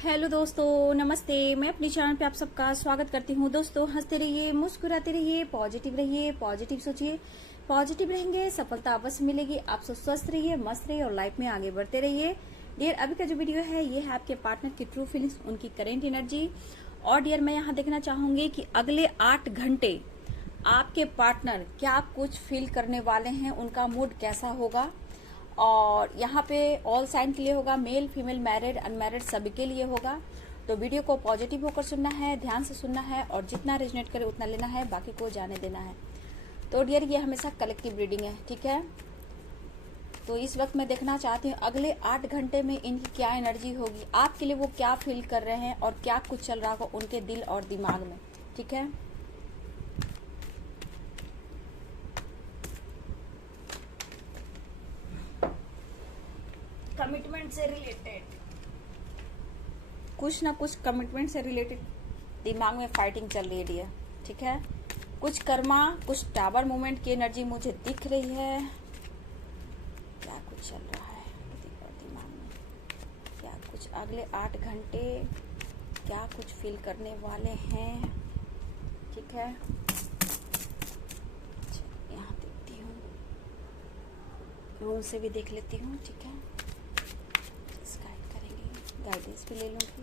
Hello दोस्तों, नमस्ते। मैं अपने चैनल पे आप सबका स्वागत करती हूँ। दोस्तों, हंसते रहिए, मुस्कुराते रहिए, पॉजिटिव सोचिए। पॉजिटिव रहेंगे, सफलता अवश्य मिलेगी। आप सब स्वस्थ रहिए, मस्त रहिए और लाइफ में आगे बढ़ते रहिए। डियर, अभी का जो वीडियो है ये है आपके पार्टनर की ट्रू फीलिंग्स, उनकी करेंट एनर्जी। और डियर, मैं यहाँ देखना चाहूंगी कि अगले 8 घंटे आपके पार्टनर क्या कुछ फील करने वाले हैं, उनका मूड कैसा होगा। और यहाँ पे ऑल साइन के लिए होगा, मेल फीमेल मैरिड अनमैरिड सभी के लिए होगा। तो वीडियो को पॉजिटिव होकर सुनना है, ध्यान से सुनना है और जितना रेजोनेट करे उतना लेना है, बाकी को जाने देना है। तो डियर, ये हमेशा कलेक्टिव रीडिंग है, ठीक है। तो इस वक्त मैं देखना चाहती हूँ अगले 8 घंटे में इनकी क्या एनर्जी होगी, आपके लिए वो क्या फील कर रहे हैं और क्या कुछ चल रहा होगा उनके दिल और दिमाग में, ठीक है। कमिटमेंट से रिलेटेड कुछ ना कुछ कमिटमेंट से रिलेटेड दिमाग में फाइटिंग चल रही है डियर, ठीक है। कुछ कर्मा, कुछ टावर मूवमेंट की एनर्जी मुझे दिख रही है। क्या कुछ चल रहा है दिमाग में, क्या कुछ अगले 8 घंटे क्या कुछ फील करने वाले हैं, ठीक है। यहाँ देखती हूँ, रूम से भी देख लेती हूँ, ठीक है। गाइडेंस भी ले लूंगी।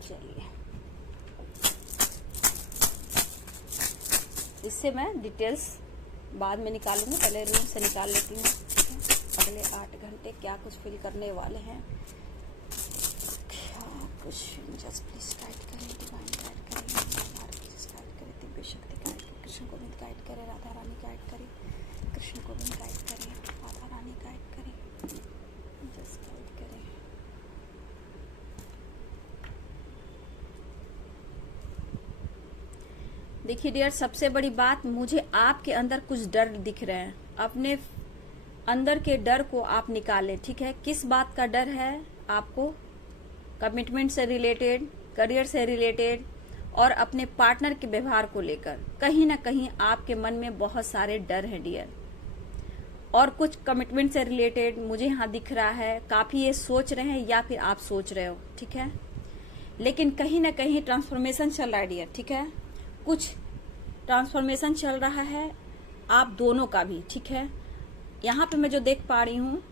चलिए, इससे मैं डिटेल्स बाद में निकालूंगी, पहले रूम से निकाल लेती हूँ। अगले 8 घंटे क्या कुछ फील करने वाले हैं, क्या कुछ जस्ट प्लीज गाइड करें, डिवाइन गाइड करें, दिव्य शक्ति गाइड करें, कृष्ण को भी गाइड करें, राधा रानी गाइड करें, कृष्ण को भी गाइड करें, राधा रानी गाइड करें, जस्ट गाइड करें। देखिए डियर, सबसे बड़ी बात, मुझे आपके अंदर कुछ डर दिख रहे हैं। अपने अंदर के डर को आप निकालें, ठीक है। किस बात का डर है आपको? कमिटमेंट से रिलेटेड, करियर से रिलेटेड और अपने पार्टनर के व्यवहार को लेकर कहीं ना कहीं आपके मन में बहुत सारे डर हैं डियर। और कुछ कमिटमेंट से रिलेटेड मुझे यहाँ दिख रहा है, काफी ये सोच रहे हैं या फिर आप सोच रहे हो, ठीक है। लेकिन कहीं ना कहीं ट्रांसफॉर्मेशन चल रहा है डियर, ठीक है। कुछ ट्रांसफॉर्मेशन चल रहा है आप दोनों का भी, ठीक है। यहाँ पे मैं जो देख पा रही हूँ,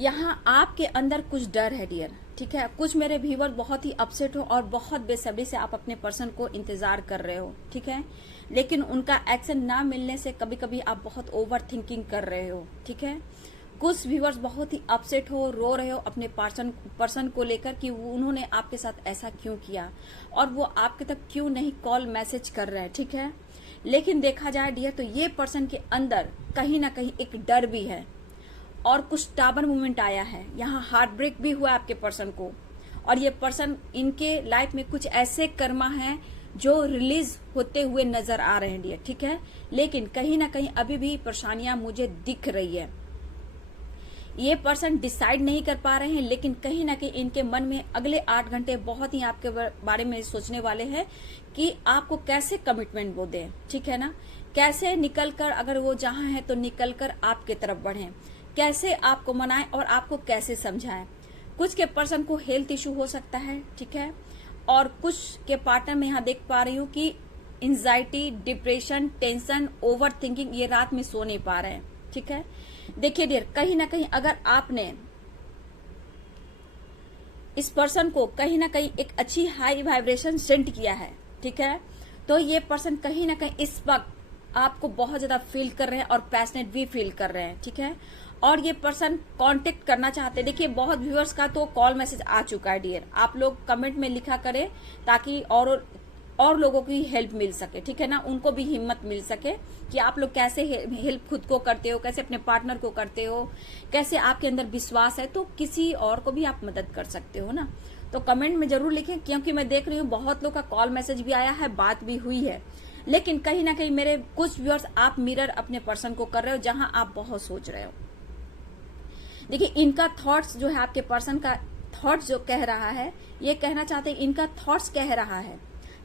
यहाँ आपके अंदर कुछ डर है डियर, ठीक है। कुछ मेरे व्यूअर बहुत ही अपसेट हो और बहुत बेसब्री से आप अपने पर्सन को इंतजार कर रहे हो, ठीक है। लेकिन उनका एक्शन ना मिलने से कभी कभी आप बहुत ओवर थिंकिंग कर रहे हो, ठीक है। कुछ व्यूअर्स बहुत ही अपसेट हो, रो रहे हो अपने पर्सन को लेकर कि उन्होंने आपके साथ ऐसा क्यों किया और वो आपके तक क्यों नहीं कॉल मैसेज कर रहे हैं, ठीक है। लेकिन देखा जाए डियर तो ये पर्सन के अंदर कहीं ना कहीं एक डर भी है और कुछ टावर मूवमेंट आया है। यहाँ हार्ट ब्रेक भी हुआ आपके पर्सन को और ये पर्सन, इनके लाइफ में कुछ ऐसे कर्मा हैं जो रिलीज होते हुए नजर आ रहे हैं डियर, ठीक है। लेकिन कहीं ना कहीं अभी भी परेशानियां मुझे दिख रही है। ये पर्सन डिसाइड नहीं कर पा रहे हैं, लेकिन कहीं ना कहीं इनके मन में अगले 8 घंटे बहुत ही आपके बारे में सोचने वाले हैं कि आपको कैसे कमिटमेंट वो दें, ठीक है ना। कैसे निकलकर, अगर वो जहां है तो निकलकर आपके तरफ बढ़ें, कैसे आपको मनाएं और आपको कैसे समझाएं। कुछ के पर्सन को हेल्थ इश्यू हो सकता है, ठीक है। और कुछ के पार्टनर में यहाँ देख पा रही हूँ कि anxiety, depression, tension, over thinking, ये रात में सो नहीं पा रहे हैं, ठीक है। देखिए डियर, कहीं ना कहीं अगर आपने इस पर्सन को कहीं ना कहीं एक अच्छी हाई वाइब्रेशन सेंड किया है, ठीक है, तो ये पर्सन कहीं ना कहीं इस वक्त आपको बहुत ज्यादा फील कर रहे हैं और पैशनेट भी फील कर रहे हैं, ठीक है। और ये पर्सन कांटेक्ट करना चाहते हैं। देखिए, बहुत व्यूअर्स का तो कॉल मैसेज आ चुका है डियर, आप लोग कमेंट में लिखा करें ताकि और लोगों की हेल्प मिल सके, ठीक है ना। उनको भी हिम्मत मिल सके कि आप लोग कैसे हेल्प खुद को करते हो, कैसे अपने पार्टनर को करते हो, कैसे आपके अंदर विश्वास है तो किसी और को भी आप मदद कर सकते हो ना। तो कमेंट में जरूर लिखें, क्योंकि मैं देख रही हूँ बहुत लोग का कॉल मैसेज भी आया है, बात भी हुई है। लेकिन कहीं ना कहीं मेरे कुछ व्यूअर्स, आप मिरर अपने पर्सन को कर रहे हो जहां आप बहुत सोच रहे हो। देखिए, इनका थॉट्स जो है, आपके पर्सन का थॉट्स जो कह रहा है, ये कहना चाहते हैं, इनका थॉट्स कह रहा है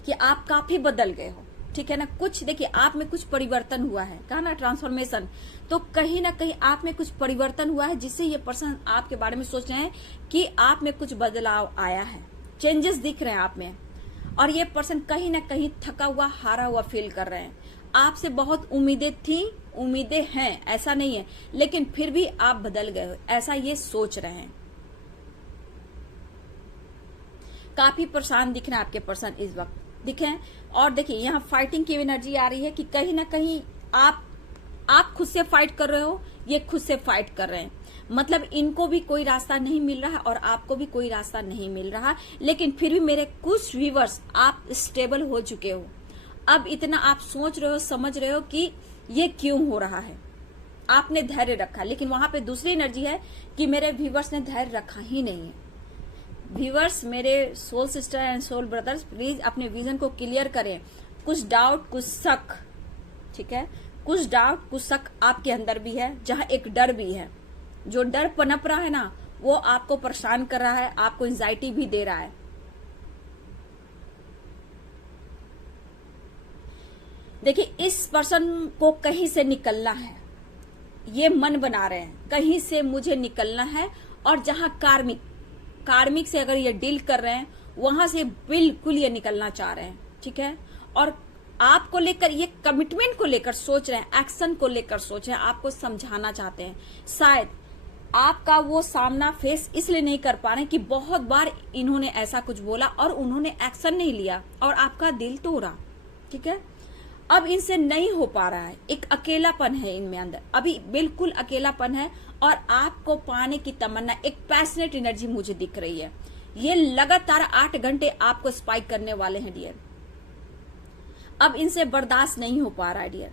कि आप काफी बदल गए हो, ठीक है ना। कुछ देखिए आप में कुछ परिवर्तन हुआ है, कहा ना ट्रांसफॉर्मेशन, तो कहीं ना कहीं आप में कुछ परिवर्तन हुआ है जिससे ये पर्सन आपके बारे में सोच रहे हैं कि आप में कुछ बदलाव आया है, चेंजेस दिख रहे हैं आप में। और ये पर्सन कहीं ना कहीं थका हुआ, हारा हुआ फील कर रहे हैं। आपसे बहुत उम्मीदें थी, उम्मीदें हैं, ऐसा नहीं है, लेकिन फिर भी आप बदल गए हो, ऐसा ये सोच रहे हैं। काफी परेशान दिख रहे हैं आपके पर्सन इस वक्त, दिखे। और देखिए यहाँ फाइटिंग की एनर्जी आ रही है कि कहीं ना कहीं आप खुद से फाइट कर रहे हो, ये खुद से फाइट कर रहे हैं। मतलब इनको भी कोई रास्ता नहीं मिल रहा है और आपको भी कोई रास्ता नहीं मिल रहा, लेकिन फिर भी मेरे कुछ व्यूवर्स आप स्टेबल हो चुके हो। अब इतना आप सोच रहे हो, समझ रहे हो कि ये क्यों हो रहा है, आपने धैर्य रखा। लेकिन वहां पे दूसरी एनर्जी है कि मेरे व्यूवर्स ने धैर्य रखा ही नहीं है। व्यूवर्स, मेरे soul sister and soul brothers, please अपने विजन को क्लियर करें। कुछ डाउट, कुछ शक, ठीक है, कुछ डाउट, कुछ शक आपके अंदर भी है, जहां एक डर भी है। जो डर पनप रहा है ना, वो आपको परेशान कर रहा है, आपको एंजाइटी भी दे रहा है। देखिए इस पर्सन को कहीं से निकलना है, ये मन बना रहे हैं कहीं से मुझे निकलना है। और जहां कार्मिक से अगर ये डील कर रहे हैं, वहां से बिल्कुल ये निकलना चाह रहे हैं, ठीक है। और आपको लेकर, ये कमिटमेंट को लेकर सोच रहे हैं, एक्शन को लेकर सोच रहे हैं, आपको समझाना चाहते हैं। शायद आपका वो सामना फेस इसलिए नहीं कर पा रहे हैं कि बहुत बार इन्होंने ऐसा कुछ बोला और उन्होंने एक्शन नहीं लिया और आपका दिल तोड़ा, ठीक है। अब इनसे नहीं हो पा रहा है, एक अकेलापन है इनमें अंदर, अभी बिल्कुल अकेलापन है। और आपको पाने की तमन्ना, एक पैशनेट एनर्जी मुझे दिख रही है। ये लगातार 8 घंटे आपको स्पाइक करने वाले हैं डियर। अब इनसे बर्दाश्त नहीं हो पा रहा है डियर।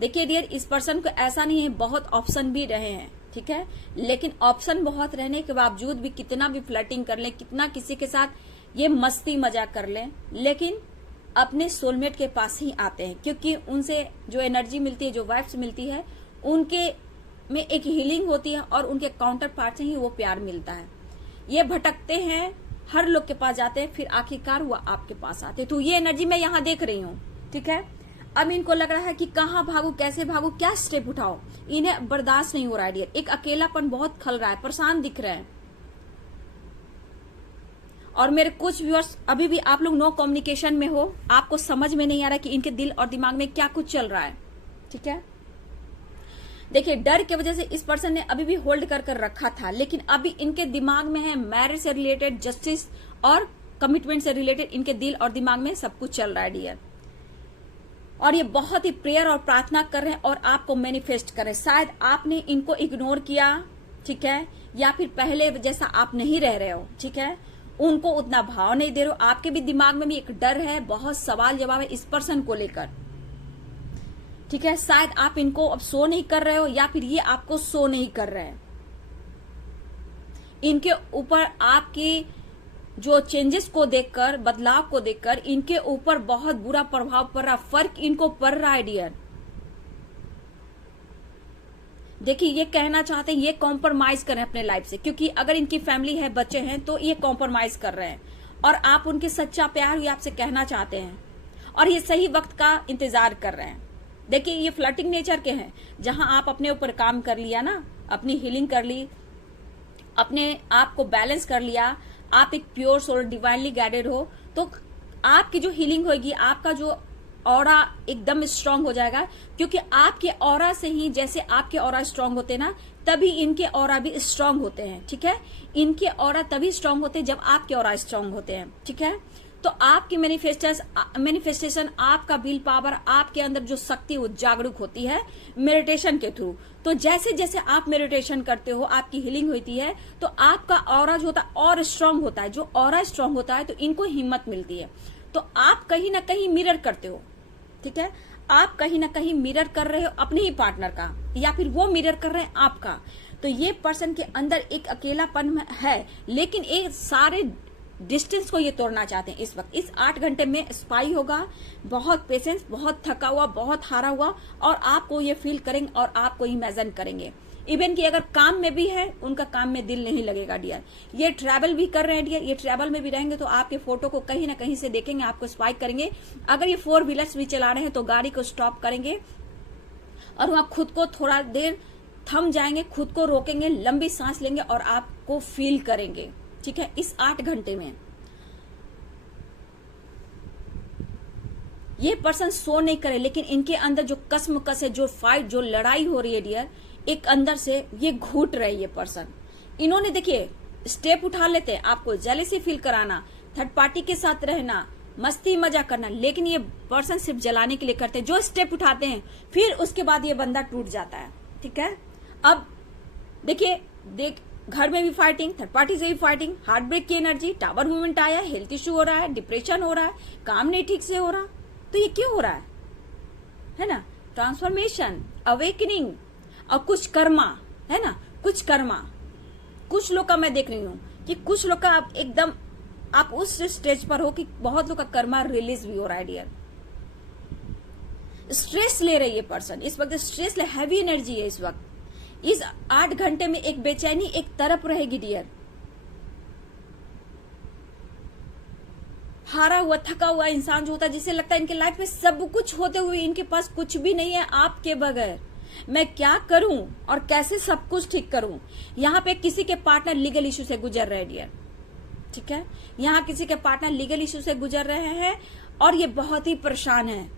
देखिए डियर, इस पर्सन को ऐसा नहीं है, बहुत ऑप्शन भी रहे हैं, ठीक है, लेकिन ऑप्शन बहुत रहने के बावजूद भी कितना भी फ्लर्टिंग कर ले, कितना किसी के साथ ये मस्ती मजाक कर ले, लेकिन अपने सोलमेट के पास ही आते हैं, क्योंकि उनसे जो एनर्जी मिलती है, जो वाइब्स मिलती है, उनके में एक हीलिंग होती है और उनके काउंटर पार्ट से ही वो प्यार मिलता है। ये भटकते हैं, हर लोग के पास जाते हैं, फिर आखिरकार वो आपके पास आते हैं। तो ये एनर्जी मैं यहाँ देख रही हूँ, ठीक है। अब इनको लग रहा है कि कहाँ भागू, कैसे भागू, क्या स्टेप उठाओ, इन्हें बर्दाश्त नहीं हो रहा है डियर। एक अकेलापन बहुत खल रहा है, परेशान दिख रहे हैं। और मेरे कुछ व्यूअर्स अभी भी आप लोग नो कम्युनिकेशन में हो, आपको समझ में नहीं आ रहा कि इनके दिल और दिमाग में क्या कुछ चल रहा है, ठीक है। देखिए डर की वजह से इस पर्सन ने अभी भी होल्ड कर रखा था, लेकिन अभी इनके दिमाग में है मैरिज से रिलेटेड, जस्टिस और कमिटमेंट से रिलेटेड, इनके दिल और दिमाग में सब कुछ चल रहा है डियर। और ये बहुत ही प्रेयर और प्रार्थना कर रहे हैं और आपको मैनिफेस्ट कर रहे हैं। शायद आपने इनको इग्नोर किया, ठीक है, या फिर पहले जैसा आप नहीं रह रहे हो, ठीक है, उनको उतना भाव नहीं दे रहे हो। आपके भी दिमाग में भी एक डर है, बहुत सवाल जवाब है इस पर्सन को लेकर, ठीक है। शायद आप इनको अब शो नहीं कर रहे हो या फिर ये आपको शो नहीं कर रहे हैं। इनके ऊपर आपकी जो चेंजेस को देखकर, बदलाव को देखकर इनके ऊपर बहुत बुरा प्रभाव पड़ रहा, फर्क इनको पड़ रहा है डियर। देखिए ये कहना चाहते हैं, ये कॉम्प्रोमाइज कर रहे हैं अपने लाइफ से, क्योंकि अगर इनकी फैमिली है, बच्चे हैं, तो ये कॉम्प्रोमाइज कर रहे हैं और आप उनके सच्चा प्यार ये आपसे कहना चाहते हैं और ये सही वक्त का इंतजार कर रहे हैं। देखिए ये फ्लर्टिंग नेचर के हैं, जहां आप अपने ऊपर काम कर लिया ना, अपनी हीलिंग कर ली, अपने आप को बैलेंस कर लिया, आप एक प्योर सोल डिवाइनली गाइडेड हो, तो आपकी जो हीलिंग होगी, आपका जो ऑरा एकदम स्ट्रांग हो जाएगा। क्योंकि आपके ऑरा से ही, जैसे आपके ऑरा स्ट्रांग होते हैं ना, तभी इनके ऑरा भी स्ट्रांग होते हैं, ठीक है। इनके ऑरा तभी स्ट्रांग होते हैं जब आपके ऑरा स्ट्रांग होते हैं, ठीक है। तो आपकी मैनिफेस्टेशन, आपका विल पावर, आपके अंदर जो शक्ति वो जागरूक होती है मेडिटेशन के थ्रू। तो जैसे जैसे आप मेडिटेशन करते हो, आपकी हीलिंग होती है, तो आपका ऑरा जो होता है और स्ट्रांग होता है। जो ऑरा स्ट्रांग होता है तो इनको हिम्मत मिलती है। तो आप कहीं ना कहीं मिरर करते हो, ठीक है, आप कहीं ना कहीं मिरर कर रहे हो अपने ही पार्टनर का, या फिर वो मिरर कर रहे हैं आपका। तो ये पर्सन के अंदर एक अकेलापन है, लेकिन एक सारे डिस्टेंस को ये तोड़ना चाहते हैं इस वक्त। इस 8 घंटे में स्पाई होगा, बहुत पेशेंस, बहुत थका हुआ, बहुत हारा हुआ, और आपको ये फील करेंगे और आपको इमेजिन करेंगे। इवन कि अगर काम में भी है, उनका काम में दिल नहीं लगेगा डियर। ये ट्रैवल भी कर रहे हैं डियर, ये ट्रैवल में भी रहेंगे तो आपके फोटो को कहीं ना कहीं से देखेंगे, आपको स्वाइप करेंगे। अगर ये 4 व्हीलर्स भी चला रहे हैं तो गाड़ी को स्टॉप करेंगे और वहां खुद को थोड़ा देर थम जाएंगे, खुद को रोकेंगे, लंबी सांस लेंगे और आपको फील करेंगे, ठीक है। इस 8 घंटे में ये पर्सन सो नहीं करे, लेकिन इनके अंदर जो कसमकस है, जो फाइट, जो लड़ाई हो रही है डियर, एक अंदर से ये घुट रहे ये पर्सन। इन्होंने देखिए स्टेप उठा लेते हैं आपको जेलसी फील कराना, थर्ड पार्टी के साथ रहना, मस्ती मजा करना, लेकिन ये पर्सन सिर्फ जलाने के लिए करते हैं। जो स्टेप उठाते हैं फिर उसके बाद ये बंदा टूट जाता है, ठीक है। अब देखिए घर में भी फाइटिंग, थर्ड पार्टी से भी फाइटिंग, हार्ट ब्रेक की एनर्जी, टावर मूवमेंट आया, हेल्थ इश्यू हो रहा है, डिप्रेशन हो रहा है, काम नहीं ठीक से हो रहा, तो ये क्यों हो रहा है ना। ट्रांसफॉर्मेशन, अवेकनिंग और कुछ कर्मा, है ना, कुछ कर्मा। कुछ लोग का मैं देख रही हूं कि कुछ लोग का आप एकदम आप उस स्टेज पर हो कि बहुत लोग का कर्मा रिलीज भी हो रहा है डियर। स्ट्रेस ले रही है पर्सन इस वक्त, स्ट्रेस ले, हैवी एनर्जी है इस वक्त। इस 8 घंटे में एक बेचैनी एक तरफ रहेगी डियर। हारा हुआ, थका हुआ इंसान जो होता है, जिसे लगता है इनके लाइफ में सब कुछ होते हुए इनके पास कुछ भी नहीं है आपके बगैर। मैं क्या करूं और कैसे सब कुछ ठीक करूं। यहाँ पे किसी के पार्टनर लीगल इश्यू से गुजर रहे डियर, ठीक है। यहाँ किसी के पार्टनर लीगल इश्यू से गुजर रहे हैं और ये बहुत ही परेशान है,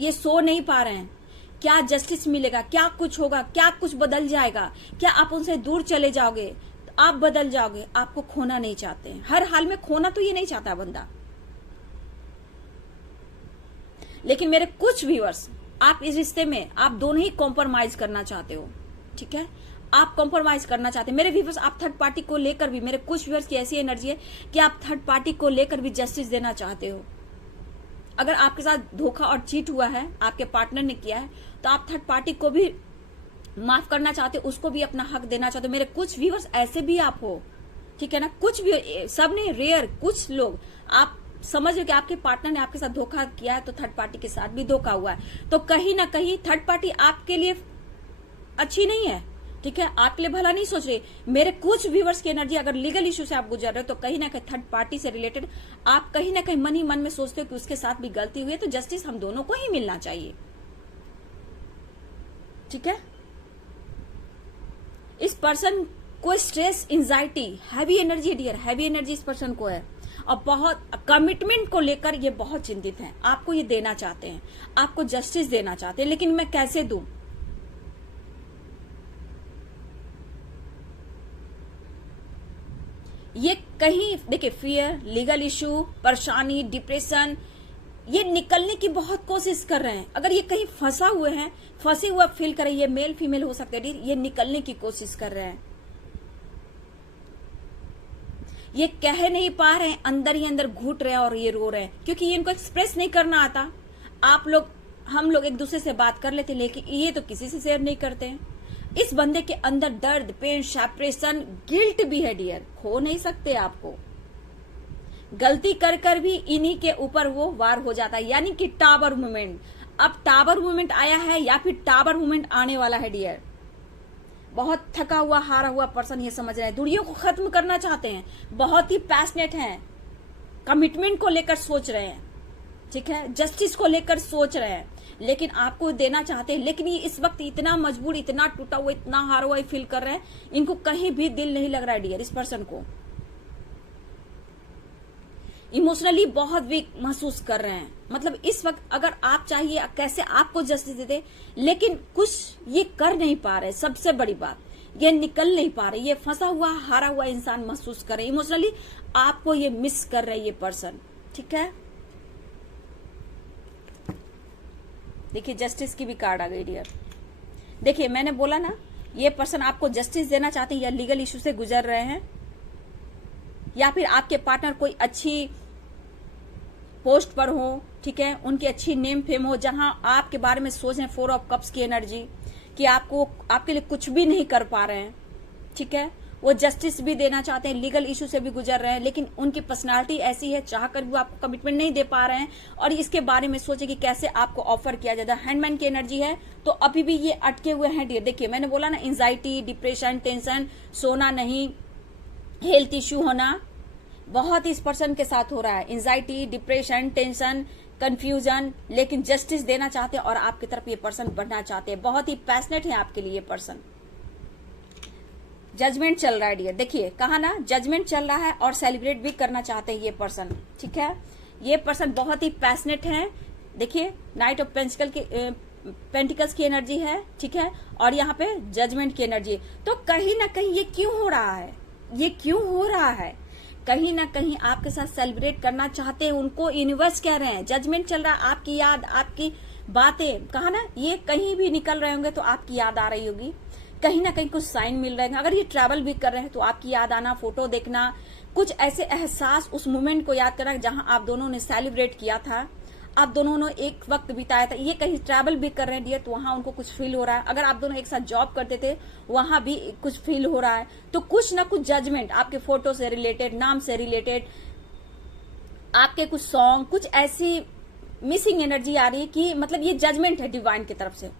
ये सो नहीं पा रहे हैं। क्या जस्टिस मिलेगा, क्या कुछ होगा, क्या कुछ बदल जाएगा, क्या आप उनसे दूर चले जाओगे, आप बदल जाओगे। आपको खोना नहीं चाहते हैं, हर हाल में खोना तो ये नहीं चाहता बंदा। लेकिन मेरे कुछ व्यूअर्स, आप इस रिश्ते में आप दोनों ही कॉम्प्रोमाइज करना चाहते हो, ठीक है। आप कॉम्प्रोमाइज करना चाहते हैं मेरे व्यूअर्स। आप थर्ड पार्टी को लेकर भी, मेरे कुछ व्यूअर्स की ऐसी एनर्जी है कि आप थर्ड पार्टी को लेकर भी जस्टिस देना चाहते हो। अगर आपके साथ धोखा और चीट हुआ है, आपके पार्टनर ने किया है, तो आप थर्ड पार्टी को भी माफ करना चाहते हो, उसको भी अपना हक देना चाहते हो। मेरे कुछ व्यूअर्स ऐसे भी आप हो, ठीक है ना। कुछ भी, सब नहीं, रेयर कुछ लोग आप समझ रहे कि आपके पार्टनर ने आपके साथ धोखा किया है, तो थर्ड पार्टी के साथ भी धोखा हुआ है। तो कहीं ना कहीं थर्ड पार्टी आपके लिए अच्छी नहीं है, ठीक है, आपके लिए भला नहीं सोच रही। मेरे कुछ व्यूअर्स की एनर्जी, अगर लीगल इश्यू से आप गुजर रहे हो तो कहीं ना कहीं थर्ड पार्टी से रिलेटेड आप कहीं ना कहीं मन ही मन में सोचते हो कि उसके साथ भी गलती हुई है, तो जस्टिस हम दोनों को ही मिलना चाहिए, ठीक है। इस पर्सन को stress, anxiety, heavy energy dear, heavy energy इस पर्सन को है और बहुत कमिटमेंट को लेकर ये बहुत चिंतित हैं। आपको ये देना चाहते हैं, आपको जस्टिस देना चाहते हैं, लेकिन मैं कैसे दूं। ये कहीं देखिए फियर, लीगल इश्यू, परेशानी, डिप्रेशन, ये निकलने की बहुत कोशिश कर रहे हैं। अगर ये कहीं फंसा हुए हैं, फंसे हुआ फील कर रहे हैं, ये मेल फीमेल हो सकते हैं, ये निकलने की कोशिश कर रहे हैं। ये कह नहीं पा रहे हैं, अंदर ही अंदर घुट रहे हैं और ये रो रहे हैं, क्योंकि ये इनको एक्सप्रेस नहीं करना आता। आप लोग, हम लोग एक दूसरे से बात कर लेते, लेकिन ये तो किसी से शेयर नहीं करते हैं। इस बंदे के अंदर दर्द, पेन, सेपरेशन, गिल्ट भी है डियर, खो नहीं सकते आपको। गलती कर कर भी इन्हीं के ऊपर वो वार हो जाता है, यानी कि टावर मूवमेंट। अब टावर मूवमेंट आया है या फिर टावर मूवमेंट आने वाला है डियर। बहुत थका हुआ, हारा हुआ पर्सन ये समझ रहे हैं, दूरियों को खत्म करना चाहते हैं, बहुत ही पैशनेट हैं, कमिटमेंट को लेकर सोच रहे हैं, ठीक है, जस्टिस को लेकर सोच रहे हैं, लेकिन आपको देना चाहते हैं। लेकिन ये इस वक्त इतना मजबूर, इतना टूटा हुआ, इतना हारा हुआ फील कर रहे हैं, इनको कहीं भी दिल नहीं लग रहा है डियर। इस पर्सन को इमोशनली बहुत वीक महसूस कर रहे हैं। मतलब इस वक्त अगर आप चाहिए कैसे आपको जस्टिस देते, लेकिन कुछ ये कर नहीं पा रहे। सबसे बड़ी बात, ये निकल नहीं पा रहे, ये फंसा हुआ, हारा हुआ इंसान महसूस कर रहे, इमोशनली आपको ये मिस कर रहे ये पर्सन, ठीक है। देखिए जस्टिस की भी कार्ड आ गई डियर। देखिए मैंने बोला ना, ये पर्सन आपको जस्टिस देना चाहते हैं, या लीगल इश्यू से गुजर रहे हैं, या फिर आपके पार्टनर कोई अच्छी पोस्ट पर हो, ठीक है, उनकी अच्छी नेम फेम हो, जहां आपके बारे में सोच रहे हैं 4 ऑफ कप्स की एनर्जी, कि आपको, आपके लिए कुछ भी नहीं कर पा रहे हैं, ठीक है। वो जस्टिस भी देना चाहते हैं, लीगल इशू से भी गुजर रहे हैं, लेकिन उनकी पर्सनालिटी ऐसी है, चाहकर भी वो आपको कमिटमेंट नहीं दे पा रहे हैं और इसके बारे में सोचे कि कैसे आपको ऑफर किया जाता है। हैंडमैन की एनर्जी है, तो अभी भी ये अटके हुए हैं डियर। देखिए मैंने बोला ना, एंजाइटी, डिप्रेशन, टेंशन, सोना नहीं, हेल्थ इश्यू होना, बहुत इस पर्सन के साथ हो रहा है। एंजाइटी, डिप्रेशन, टेंशन, कंफ्यूजन, लेकिन जस्टिस देना चाहते हैं और आपकी तरफ ये पर्सन बढ़ना चाहते हैं। बहुत ही पैशनेट है आपके लिए ये पर्सन। जजमेंट चल रहा है डियर, देखिए कहा ना, जजमेंट चल रहा है और सेलिब्रेट भी करना चाहते हैं ये पर्सन, ठीक है। ये पर्सन बहुत ही पैशनेट है। देखिए नाइट ऑफ पेंटिकल्स की एनर्जी है, ठीक है, और यहाँ पे जजमेंट की एनर्जी। तो कहीं ना कहीं ये क्यों हो रहा है, ये क्यों हो रहा है? कहीं ना कहीं आपके साथ सेलिब्रेट करना चाहते हैं, उनको यूनिवर्स कह रहे हैं। जजमेंट चल रहा है, आपकी याद, आपकी बातें, कहा ना, ये कहीं भी निकल रहे होंगे तो आपकी याद आ रही होगी, कहीं ना कहीं कुछ साइन मिल रहे हैं। अगर ये ट्रैवल भी कर रहे हैं तो आपकी याद आना, फोटो देखना, कुछ ऐसे एहसास, उस मोमेंट को याद करना जहां आप दोनों ने सेलिब्रेट किया था, आप दोनों ने एक वक्त बिताया था। ये कहीं ट्रैवल भी कर रहे हैं डियर, तो वहां उनको कुछ फील हो रहा है। अगर आप दोनों एक साथ जॉब करते थे, वहां भी कुछ फील हो रहा है। तो कुछ ना कुछ जजमेंट आपके फोटो से रिलेटेड, नाम से रिलेटेड, आपके कुछ सॉन्ग, कुछ ऐसी मिसिंग एनर्जी आ रही है कि मतलब ये जजमेंट है डिवाइन की तरफ से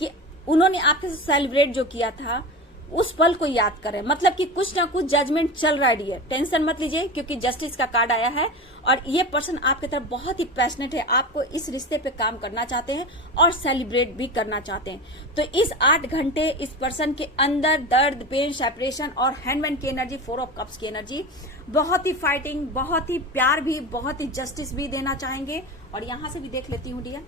कि उन्होंने आपके साथ सेलिब्रेट जो किया था उस पल को याद करें। मतलब कि कुछ ना कुछ जजमेंट चल रहा है डियर, टेंशन मत लीजिए क्योंकि जस्टिस का कार्ड आया है और ये पर्सन आपके तरफ बहुत ही पैशनेट है, आपको इस रिश्ते पे काम करना चाहते हैं और सेलिब्रेट भी करना चाहते हैं। तो इस 8 घंटे इस पर्सन के अंदर दर्द, पेन, सेपरेशन और हैंडमैन की एनर्जी, 4 ऑफ कप्स की एनर्जी, बहुत ही फाइटिंग, बहुत ही प्यार भी, बहुत ही जस्टिस भी देना चाहेंगे। और यहां से भी देख लेती हूँ डियर,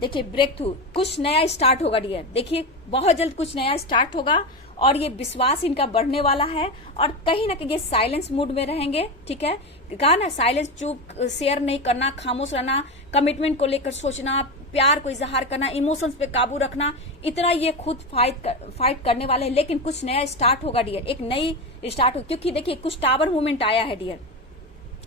देखिए ब्रेक थ्रू, कुछ नया स्टार्ट होगा डियर। देखिए बहुत जल्द कुछ नया स्टार्ट होगा और ये विश्वास इनका बढ़ने वाला है और कहीं ना कहीं ये साइलेंस मूड में रहेंगे, ठीक है। कहा ना, साइलेंस, चुप, शेयर नहीं करना, खामोश रहना, कमिटमेंट को लेकर सोचना, प्यार को इजहार करना, इमोशंस पे काबू रखना, इतना ये खुद फाइट करने वाले हैं। लेकिन कुछ नया स्टार्ट होगा डियर, एक नई स्टार्ट हो, क्योंकि देखिए कुछ टावर मूवमेंट आया है डियर,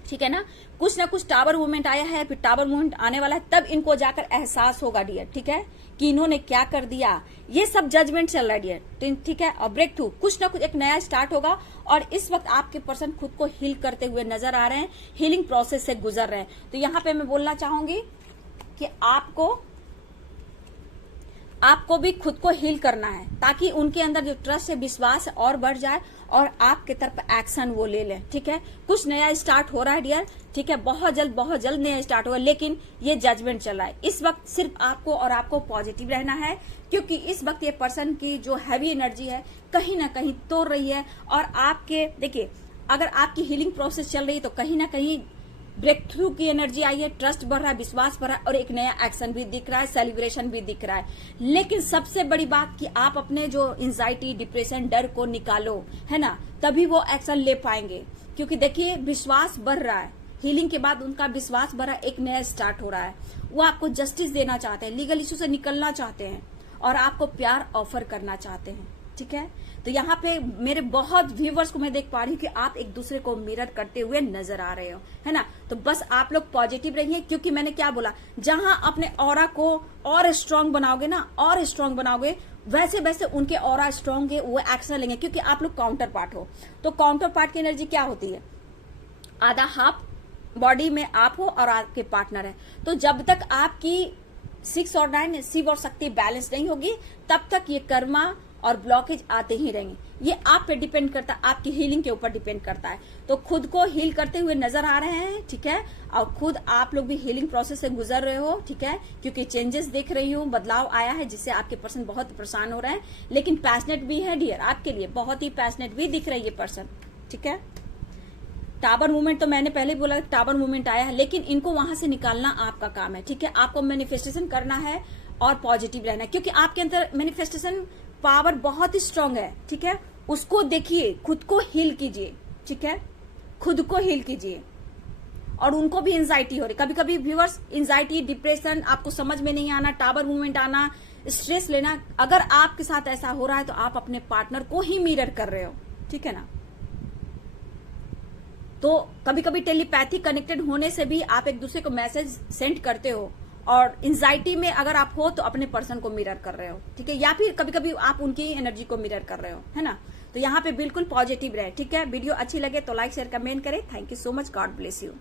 ठीक है ना कुछ टावर मूवमेंट आया है, फिर टावर मूवमेंट आने वाला है, तब इनको जाकर एहसास होगा डियर, ठीक है, कि इन्होंने क्या कर दिया। ये सब जजमेंट चल रहा है डियर, ठीक है। और ब्रेक थ्रू, कुछ ना कुछ एक नया स्टार्ट होगा और इस वक्त आपके पर्सन खुद को हील करते हुए नजर आ रहे हैं, हीलिंग प्रोसेस से गुजर रहे हैं। तो यहाँ पे मैं बोलना चाहूंगी कि आपको भी खुद को हील करना है ताकि उनके अंदर जो ट्रस्ट है, विश्वास है और बढ़ जाए और आपके तरफ एक्शन वो ले लें, ठीक है। कुछ नया स्टार्ट हो रहा है डियर, ठीक है, बहुत जल्द नया स्टार्ट होगा, लेकिन ये जजमेंट चल रहा है। इस वक्त सिर्फ आपको पॉजिटिव रहना है क्योंकि इस वक्त ये पर्सन की जो हैवी एनर्जी है कहीं ना कहीं तोड़ रही है और आपके, देखिए अगर आपकी हीलिंग प्रोसेस चल रही है तो कहीं ना कहीं ब्रेक थ्रू की एनर्जी आई है, ट्रस्ट बढ़ रहा है, विश्वास बढ़ रहा है और एक नया एक्शन भी दिख रहा है, सेलिब्रेशन भी दिख रहा है। लेकिन सबसे बड़ी बात कि आप अपने जो एंजाइटी, डिप्रेशन, डर को निकालो, है ना, तभी वो एक्शन ले पाएंगे। क्योंकि देखिए विश्वास बढ़ रहा है, हीलिंग के बाद उनका विश्वास बढ़ रहा है, एक नया स्टार्ट हो रहा है। वो आपको जस्टिस देना चाहते हैं, लीगल इशू से निकलना चाहते हैं और आपको प्यार ऑफर करना चाहते हैं, ठीक है। तो यहाँ पे मेरे बहुत व्यूवर्स को मैं देख पा रही हूँ कि आप एक दूसरे को मिरर करते हुए नजर आ रहे हो, है ना। तो बस आप लोग पॉजिटिव रहिए क्योंकि मैंने क्या बोला, जहां अपने ऑरा को और स्ट्रांग बनाओगे ना, और स्ट्रांग बनाओगे, वैसे वैसे उनके ऑरा स्ट्रांग है, वो एक्शन लेंगे क्योंकि आप लोग काउंटर पार्ट हो। तो काउंटर पार्ट की एनर्जी क्या होती है, आधा हाफ बॉडी में आप हो और आपके पार्टनर है। तो जब तक आपकी 6 और 9 शिव और शक्ति बैलेंस नहीं होगी तब तक ये कर्मा और ब्लॉकेज आते ही रहेंगे। ये आप पे डिपेंड करता है, आपकी हीलिंग के ऊपर डिपेंड करता है। तो खुद को हील करते हुए नजर आ रहे हैं, ठीक है, और खुद आप लोग भी हीलिंग प्रोसेस से गुजर रहे हो, ठीक है, क्योंकि चेंजेस देख रही हूँ, बदलाव आया है जिससे आपके पर्सन बहुत परेशान हो रहे हैं। लेकिन पैशनेट भी है डियर, आपके लिए बहुत ही पैशनेट भी दिख रही है पर्सन, ठीक है। टावर मूवमेंट तो मैंने पहले ही बोला, टावर मूवमेंट आया है, लेकिन इनको वहां से निकालना आपका काम है, ठीक है। आपको मैनिफेस्टेशन करना है और पॉजिटिव रहना है क्योंकि आपके अंदर मैनिफेस्टेशन पावर बहुत ही स्ट्रांग है, ठीक है। उसको देखिए, खुद को हील कीजिए, ठीक है, खुद को हील कीजिए। और उनको भी एंजाइटी हो रही, कभी कभी व्यूअर्स एंजाइटी, डिप्रेशन, आपको समझ में नहीं आना, टावर मूवमेंट आना, स्ट्रेस लेना, अगर आपके साथ ऐसा हो रहा है तो आप अपने पार्टनर को ही मिरर कर रहे हो, ठीक है ना। तो कभी कभी टेलीपैथी कनेक्टेड होने से भी आप एक दूसरे को मैसेज सेंड करते हो और एंजाइटी में अगर आप हो तो अपने पर्सन को मिरर कर रहे हो, ठीक है, या फिर कभी कभी आप उनकी एनर्जी को मिरर कर रहे हो, है ना। तो यहाँ पे बिल्कुल पॉजिटिव रहे, ठीक है। वीडियो अच्छी लगे तो लाइक शेयर कमेंट करें। Thank you so much, God bless you.